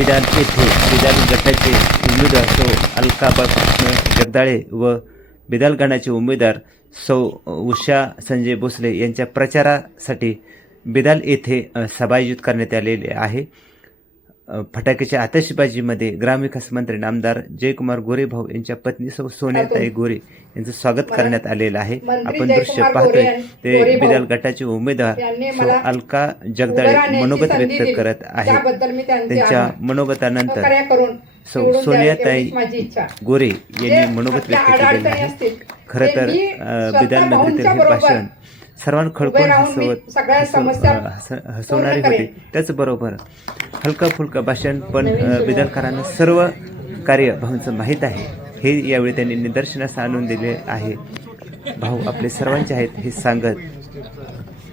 बिडाल येथे बिदाल गटाचे उमेदवार सौ अलकाबाकृष्ण जगदाळे व बिदाल गणाचे उमेदवार सौ उषा संजय भोसले यांच्या प्रचारासाठी बिदाल येथे सभा आयोजित करण्यात आलेले आहे. फटाक्याच्या आतषबाजीमध्ये ग्रामविकास मंत्री नामदार जयकुमार गोरे भाऊ यांच्या पत्नी सौ सोन्याताई गोरे यांचं स्वागत करण्यात आलेलं आहे. आपण दृश्य पाहतोय. ते बिदाल गटाचे उमेदवार अलका जगदाळे मनोगत व्यक्त. करत आहे त्यांच्या. मनोगतानंतर सौ सोनियाताई गोरे यांनी मनोगत व्यक्त केलेलं आहे. खरं तर मी अ, स्वतः बिदाल नगरीतील भाऊंच्या हे भाषण सर्वांना खळकून हसवत हसवणारे होते. त्याचबरोबर हलका फुलका भाषण पण बिदालकरांना सर्व कार्य भाऊंचं माहीत आहे. हे यावेळी त्यांनी निदर्शनास आणून दिले आहे. भाऊ आपले सर्वांचे आहेत हे सांगत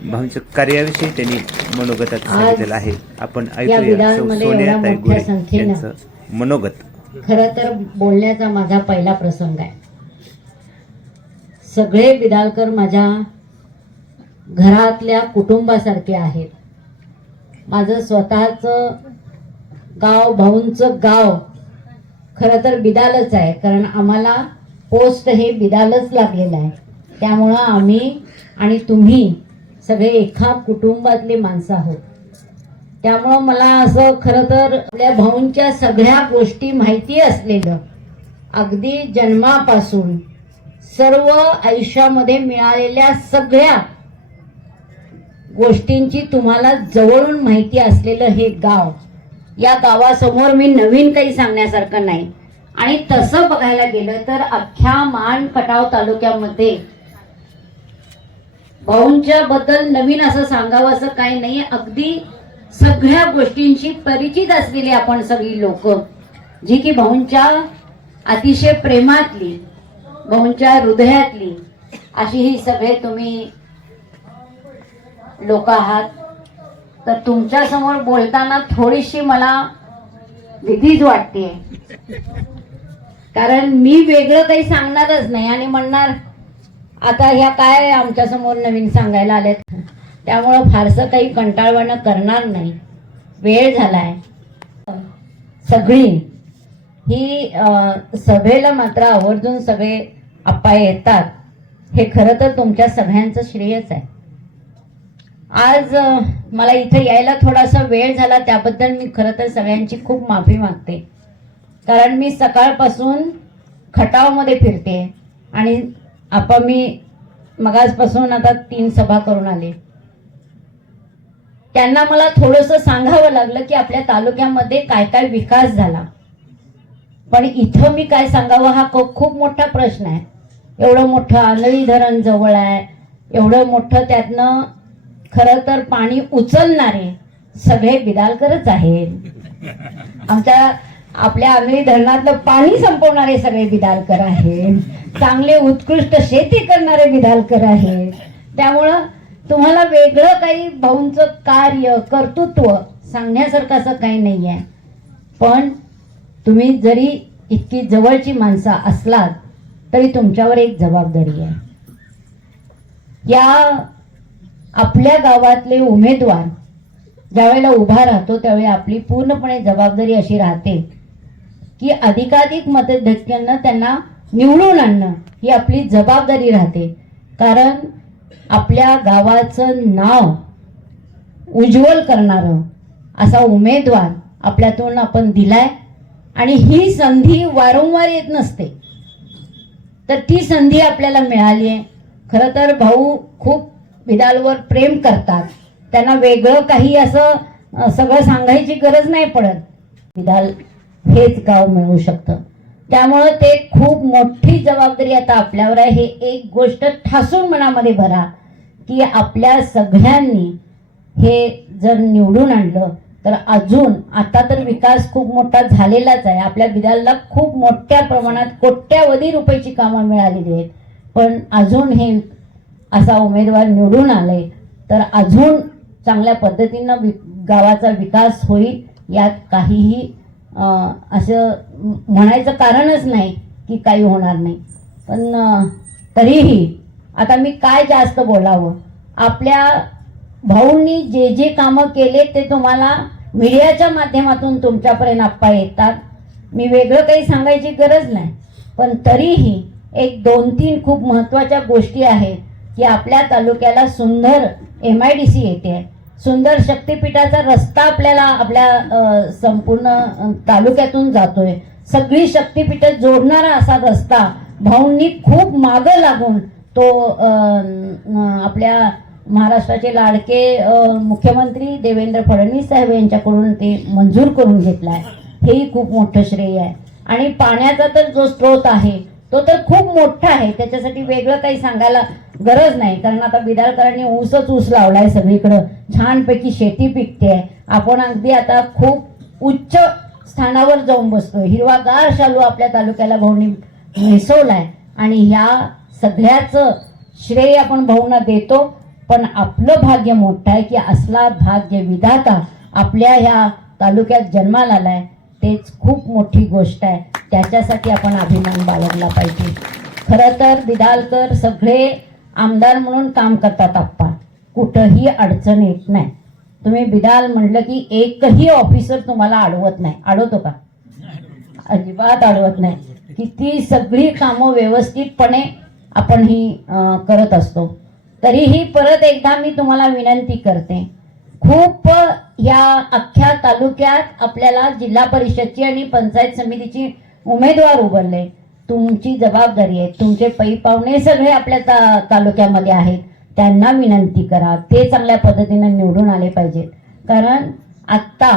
भाऊंच्या कार्याविषयी त्यांनी मनोगतात सांगितलेलं आहे. आपण ऐकूया सौ विधानमध्ये एवढ्या सोनियाताई मोठ्या गोरे संख्येनं यांचं मनोगत. खरं तर बोलण्याचा माझा पहिला प्रसंग आहे. सगळे बिदालकर माझ्या घरातल्या कुटुंबासारखे आहेत माझं स्वतःचं गाव भाऊंचं गाव खरं तर बिदालच आहे कारण आम्हाला पोस्ट हे बिदालच लागलेलं आहे. त्यामुळं आम्ही आणि तुम्ही सगळे एका कुटुंबातले माणसं आहोत. त्यामुळं मला असं खरं तर आपल्या भाऊंच्या सगळ्या गोष्टी माहिती असलेलं अगदी जन्मापासून सर्व आयुष्यामध्ये मिळालेल्या सगळ्या गोष्टींची तुम्हाला जवळून माहिती असलेलं हे गाव या गावासमोर मी नवीन काही सांगण्यासारखं नाही. आणि तसं बघायला गेलं तर अख्ख्या मान खटाव तालुक्यामध्ये भाऊंच्या बद्दल नवीन असं सांगावं असं काही नाही अगदी सगळ्या गोष्टींशी परिचित असलेली आपण सगळी लोक. जी की भाऊंच्या अतिशय प्रेमातली भाऊंच्या हृदयातली अशी ही सगळे तुम्ही लोक आहात. तर तुमच्यासमोर बोलताना थोडीशी मला भीतीच वाटते. कारण मी वेगळं काही सांगणारच नाही आणि म्हणणार आता ह्या काय आमच्यासमोर नवीन सांगायला आलेत? त्यामुळं फारसं काही कंटाळवाणं करणार नाही. वेळ झालाय. सगळी ही सभेला मात्र आवर्जून सगळे अप्पा येतात. हे खरं तर तुमच्या सगळ्यांचं श्रेयच आहे. आज मला इथं यायला थोडासा वेळ झाला त्याबद्दल मी खरं तर सगळ्यांची खूप माफी मागते. कारण मी सकाळपासून खटावमध्ये फिरते आणि आपण मी मगाजपासून आता तीन सभा करून आले. त्यांना मला थोडंसं सांगावं लागलं की आपल्या तालुक्यामध्ये काय काय विकास झाला. पण इथं मी काय सांगावं हा खूप मोठा प्रश्न आहे. एवढं मोठं आंधळी धरण जवळ आहे. एवढं मोठं त्यातनं खरं तर पाणी उचलणारे सगळे बिदालकरच आहेत. आमच्या आपल्या आंधळी धरणातलं पाणी संपवणारे सगळे बिदालकर आहेत. चांगले उत्कृष्ट शेती करणारे बिदालकर आहेत. त्यामुळं तुम्हाला वेगळं काही भाऊंचं कार्य कर्तृत्व सांगण्यासारखं असं काही नाही आहे पण तुम्ही जरी इतकी जवळची माणसं असलात तरी तुमच्यावर एक जबाबदारी आहे. या आपल्या गावातले उमेदवार ज्यावेळेला उभा राहतो त्यावेळी आपली पूर्णपणे जबाबदारी अशी राहते की अधिकाधिक मतधक्यांना त्यांना निवडून आणणं ही आपली जबाबदारी राहते. कारण आपल्या गावाचं नाव उज्ज्वल करणारं असा उमेदवार आपल्यातून आपण दिलाय आणि ही संधी वारंवार येत नसते. तर ती संधी आपल्याला मिळाली आहे खरं तर भाऊ खूप विदालवर प्रेम करतात. त्यांना वेगळं काही असं सगळं सांगायची गरज नाही पडत. विदाल हेच गाव मिळू शकतं. त्यामुळं ते खूप मोठी जबाबदारी आता आपल्यावर आहे. हे एक गोष्ट ठासून मनामध्ये भरा की आपल्या सगळ्यांनी हे जर निवडून आणलं तर अजून आता तर विकास खूप मोठा झालेलाच आहे. आपल्या बिदालला खूप मोठ्या प्रमाणात कोट्यावधी रुपयाची कामं मिळालेली आहेत. पण अजून हे असा उमेदवार निवडून आले तर अजून चांगल्या पद्धतीनं वि गावाचा विकास होईल यात काहीही असं म्हणायचं कारणच नाही की काही होणार नाही. पण तरीही आता मी काय जास्त बोलावं? आपल्या भाऊंनी जे जे कामं केले ते तुम्हाला मीडियाच्या माध्यमातून तुमच्यापर्यंत आप्पा येतात. मी वेगळं काही सांगायची गरज नाही. पण तरीही एक दोन तीन खूप महत्त्वाच्या गोष्टी आहेत की आपल्या तालुक्याला सुंदर एम आय डी सी येते. आहे सुंदर शक्तिपीठाचा रस्ता आपल्याला आपल्या संपूर्ण तालुक्यातून जातोय. सगळी शक्तिपीठं जोडणारा असा रस्ता भाऊंनी खूप मागं लागून तो आपल्या महाराष्ट्राचे लाडके मुख्यमंत्री देवेंद्र फडणवीस साहेब यांच्याकडून ते मंजूर करून घेतला आहे हेही खूप मोठं श्रेय आहे. आणि पाण्याचा तर जो स्रोत आहे तो तर खूप मोठा आहे. त्याच्यासाठी वेगळं काही सांगायला गरज नाही. कारण आता बिदालकरांनी ऊसच ऊस लावलाय सगळीकडं. छानपैकी शेती पिकते. आपण अगदी आता खूप उच्च स्थानावर जाऊन बसतो हिरवागार शालू आपल्या तालुक्याला भाऊनी मिसवलाय आणि ह्या सगळ्याचं श्रेय आपण भाऊंना देतो. पण आपलं भाग्य मोठं आहे की असला भाग्य विधाता आपल्या ह्या तालुक्यात जन्माला आलाय तेच खूप मोठी गोष्ट आहे. त्याच्यासाठी आपण अभिमान बाळगला पाहिजे. खरं तर बिदालकर सगळे आमदार म्हणून काम करतात आप्पा. कुठंही अडचण येत नाही. तुम्ही बिदाल म्हटलं की एकही ऑफिसर तुम्हाला अडवत नाही. अडवतो का? अजिबात अडवत नाही. की ती सगळी कामं व्यवस्थितपणे आपण ही करत असतो. तरीही परत एकदा मी तुम्हाला विनंती करते. खूप या अख्ख्या तालुक्यात आपल्याला जिल्हा परिषदची आणि पंचायत समितीची उमेदवार उभारले. तुमची जबाबदारी आहे. तुमचे पै पाहुणे सगळे आपल्या ता तालुक्यामध्ये आहेत. त्यांना विनंती करा. ते चांगल्या पद्धतीनं निवडून आले पाहिजेत. कारण आत्ता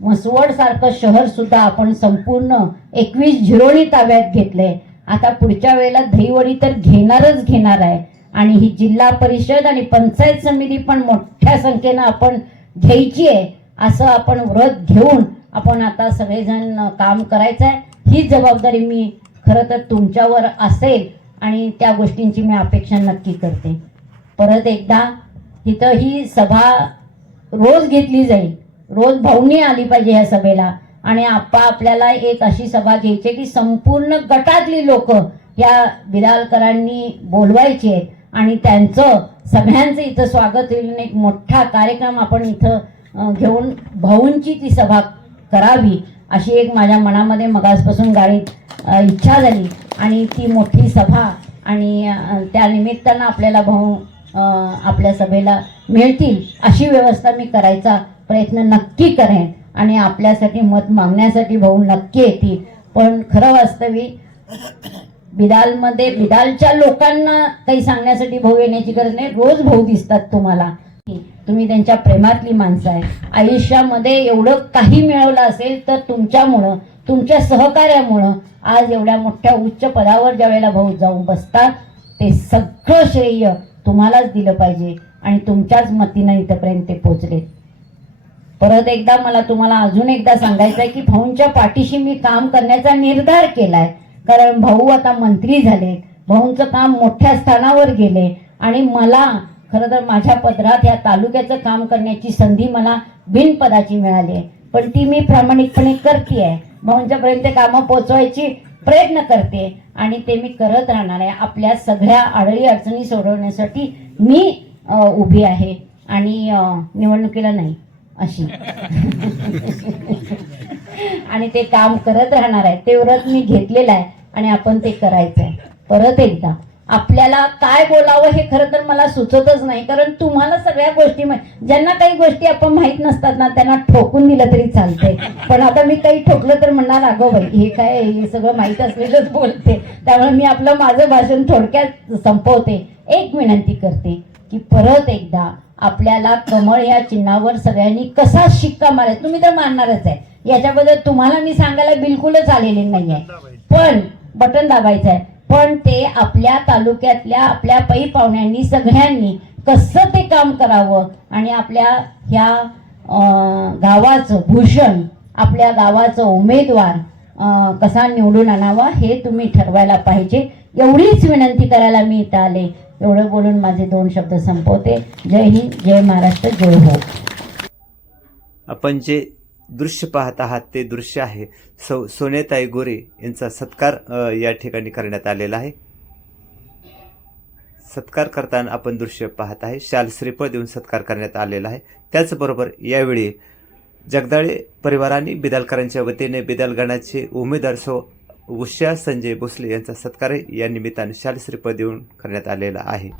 म्हसवडसारखं शहर सुद्धा आपण संपूर्ण एकवीस झिरोणी ताब्यात घेतले आता पुढच्या वेळेला दहीवडी तर घेणारच घेणार आहे. आणि ही जिल्हा परिषद आणि पंचायत समिती पण मोठ्या संख्येनं आपण घ्यायची आहे असं आपण व्रत घेऊन आपण आता सगळेजण काम करायचं आहे ही जबाबदारी मी खरं तर तुमच्यावर असेल आणि त्या गोष्टींची मी अपेक्षा नक्की करते. परत एकदा इथं ही सभा रोज घेतली जाईल. रोज भाऊनी आली पाहिजे ह्या सभेला. आणि आप्पा आपल्याला एक अशी सभा घ्यायची आहे की संपूर्ण गटातली लोक या बिलालकरांनी बोलवायची आहेत. आणि त्यांचं सगळ्यांचं इथं स्वागत होईल आणि एक मोठा कार्यक्रम आपण इथं घेऊन भाऊंची ती सभा करावी. अशी एक माझ्या मनामध्ये मगासपासून गाडीत इच्छा झाली. आणि ती मोठी सभा आणि त्या निमित्तानं आपल्याला भाऊ आपल्या सभेला मिळतील अशी व्यवस्था मी करायचा प्रयत्न नक्की करेन. आणि आपल्यासाठी मत मागण्यासाठी भाऊ नक्की येतील. पण खरं वास्तविक बिदालमध्ये बिदालच्या लोकांना काही सांगण्यासाठी भाऊ येण्याची गरज नाही. रोज भाऊ दिसतात तुम्हाला. तुम्ही त्यांच्या प्रेमातली माणसं आहे. आयुष्यामध्ये एवढं काही मिळवलं असेल तर तुमच्यामुळं तुमच्या सहकार्यामुळं आज एवढ्या मोठ्या उच्च पदावर ज्या वेळेला भाऊ जाऊन बसतात ते सगळं श्रेय तुम्हालाच दिलं पाहिजे आणि तुमच्याच मतीनं इथंपर्यंत ते पोचले. परत एकदा मला तुम्हाला अजून एकदा सांगायचं आहे की भाऊंच्या पाठीशी मी काम करण्याचा निर्धार केलाय. कारण भाऊ आता मंत्री झाले. भाऊंचं काम मोठ्या स्थानावर गेले आणि मला खरं तर माझ्या पदरात या तालुक्याचं काम करण्याची संधी मला बिनपदाची मिळाली आहे. पण ती मी प्रामाणिकपणे करते आहे. भाऊंच्या कामं पोचवायची प्रयत्न करते आणि ते मी करत राहणार आहे. आपल्या सगळ्या आढळी अडचणी सोडवण्यासाठी मी उभी आहे आणि निवडणुकीला नाही अशी. आणि ते काम करत राहणार आहे. ते व्रत मी घेतलेलं आहे आणि आपण ते करायचं आहे. परत एकदा. आपल्याला काय बोलावं हे खरं तर मला सुचतच नाही. कारण तुम्हाला सगळ्या गोष्टी ज्यांना काही गोष्टी आपण माहीत नसतात ना त्यांना ठोकून दिलं तरी चालतंय. पण आता मी काही ठोकलं तर म्हणणार अगो बाई हे काय हे सगळं माहीत असलेलंच बोलते. त्यामुळे मी आपलं माझं भाषण थोडक्यात संपवते. एक विनंती करते की परत एकदा आपल्याला कमळ या चिन्हावर सगळ्यांनी कसा शिक्का मारायचा तुम्ही तर मारणारच आहे. याच्याबद्दल तुम्हाला मी सांगायला बिलकुलच आलेले नाही आहे पण बटन दाबायचं आहे पण ते आपल्या तालुक्यातल्या आपल्या पै पाहुण्यांनी सगळ्यांनी कसं ते काम करावं आणि आपल्या ह्या गावाचं भूषण आपल्या गावाचं उमेदवार कसा निवडून आणावा हे तुम्ही ठरवायला पाहिजे. एवढीच विनंती करायला मी इथं आले. एवढं बोलून माझे दोन शब्द संपवते. जय हिंद जय महाराष्ट्र जय हो. आपण जे दृश्य पाहत आहात ते दृश्य आहे. सौ सोनेताई गोरे यांचा सत्कार या ठिकाणी करण्यात आलेला आहे. सत्कार करताना आपण दृश्य पाहत आहे. शाल श्रीफळ देऊन सत्कार करण्यात आलेला आहे. त्याचबरोबर यावेळी जगदाळे परिवाराने बिदालकरांच्या वतीने बिदालगणाचे उमेदवार सौ उषा संजय भोसले यांचा सत्कार या निमित्ताने शाल श्रीपद देऊन करण्यात आलेला आहे.